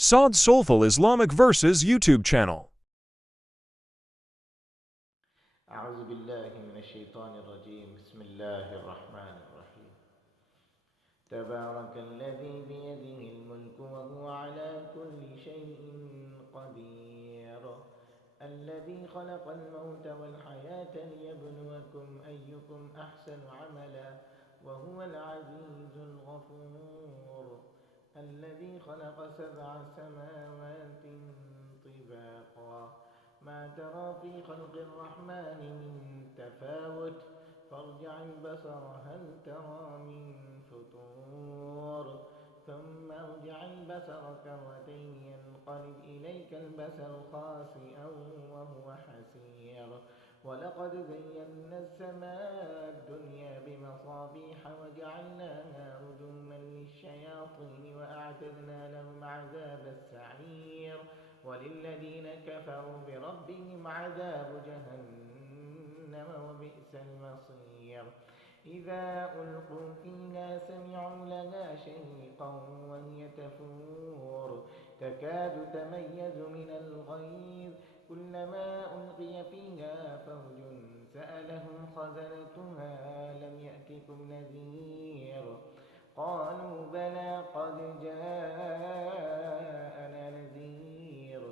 Saud Soulful Islamic Verses YouTube channel. أعوذ بالله من الشيطان الرجيم. بسم الله الرحمن الرحيم. تبارك الذي بيده الملك وهو على كل شيء قدير. الذي خلق الموت والحياة ليبلوكم أيكم أحسن عملا وهو العزيز الغفور. الذي خلق 7 سماوات طباقا ما ترى في خلق الرحمن من تفاوت فارجع البصر هل ترى من فطور ثم ارجع البصر كرتين ينقلب إليك البصر خاسئا وهو حسير. ولقد زينا السماء الدنيا بمصابيح وجعلناها رجوما للشياطين وأعتدنا لهم عذاب السعير. وللذين كفروا بربهم عذاب جهنم وبئس المصير. إذا ألقوا فيها سمعوا لها شهيقا وهي تفور تكاد تميز من الغيظ كلما ألقي فيها فوج سألهم خزنتها ألم يأتكم نذير قالوا بلى قد جاءنا نذير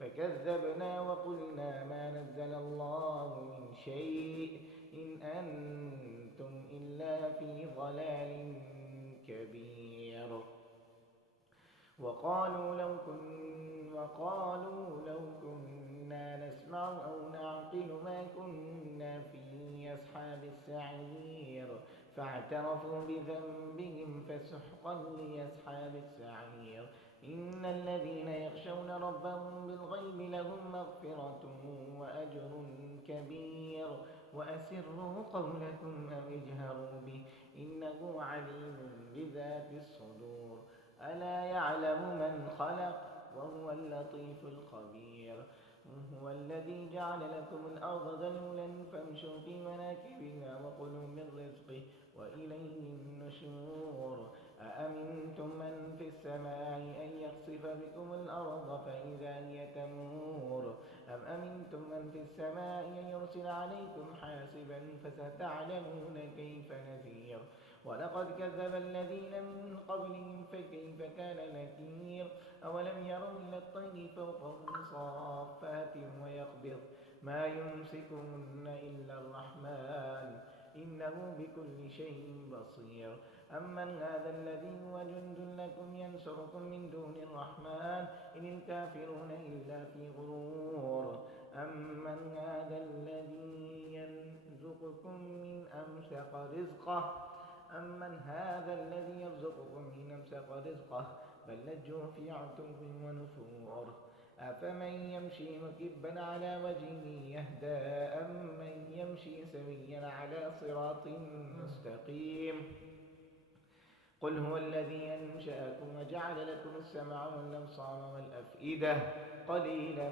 فكذبنا وقلنا ما نزل الله من شيء إن أنتم إلا في ضلال كبير. وقالوا لو كنا نسمع أو نعقل ما كنا في أصحاب السعير فاعترفوا بذنبهم فسحقا لأصحاب السعير. إن الذين يخشون ربهم بالغيب لهم مغفرة وأجر كبير. وأسروا قولكم أو اجهروا به إنه عليم بذات الصدور. ألا يعلم من خلق وهو اللطيف الخبير. هو الذي جعل لكم الأرض ذلولا فامشوا في مناكبها وكلوا من رزقه وإليه النشور. أأمنتم من في السماء أن يخسف بكم الأرض فإذا هي تمور أم أمنتم من في السماء أن يرسل عليكم حاسبا فستعلمون كيف نذير. ولقد كذب الذين من قبلهم فكيف كان نكير. أولم يروا إلى الطير فوقهم صافات ويقبض ما يمسكهن إلا الرحمن إنه بكل شيء بصير. أمن هذا الذي هو جند لكم ينصركم من دون الرحمن إن الكافرون إلا في غرور. أمن هذا الذي يرزقكم من أمسك رزقه بل لجوا في عتو ونفور. أفمن يمشي مكبا على وجهه يهدى أمن يمشي سويا على صراط مستقيم. قل هو الذي أنشأكم وجعل لكم السمع والأبصار والأفئدة قليلا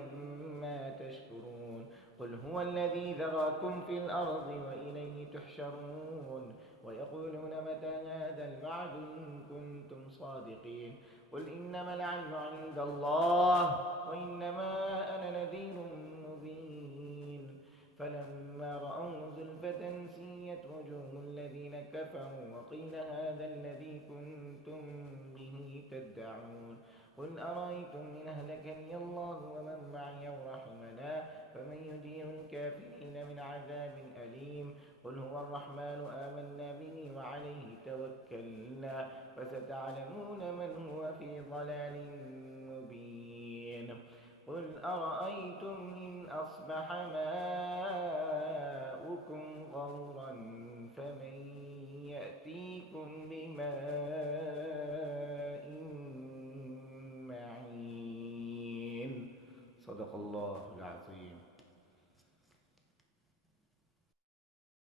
ما تشكرون. قل هو الذي ذراكم في الأرض وإليه تحشرون. ويقولون متى هذا الوعد إن كنتم صادقين. قل إنما العلم عند الله وإنما أنا نذير مبين. فلما رأوا زلفة سيئت وجوه الذين كفروا وقيل هذا الذي كنتم به تدعون. قل أرأيتم إن أهلكني الله ومن معي أو رحمنا فمن يجير الكافرين من عذاب أليم. قل هو الرحمن آمنا به وعليه توكلنا فستعلمون من هو في ضلال مبين. قل أرأيتم إن أصبح ماؤكم غورا فمن يأتيكم بماء معين. صدق الله العظيم.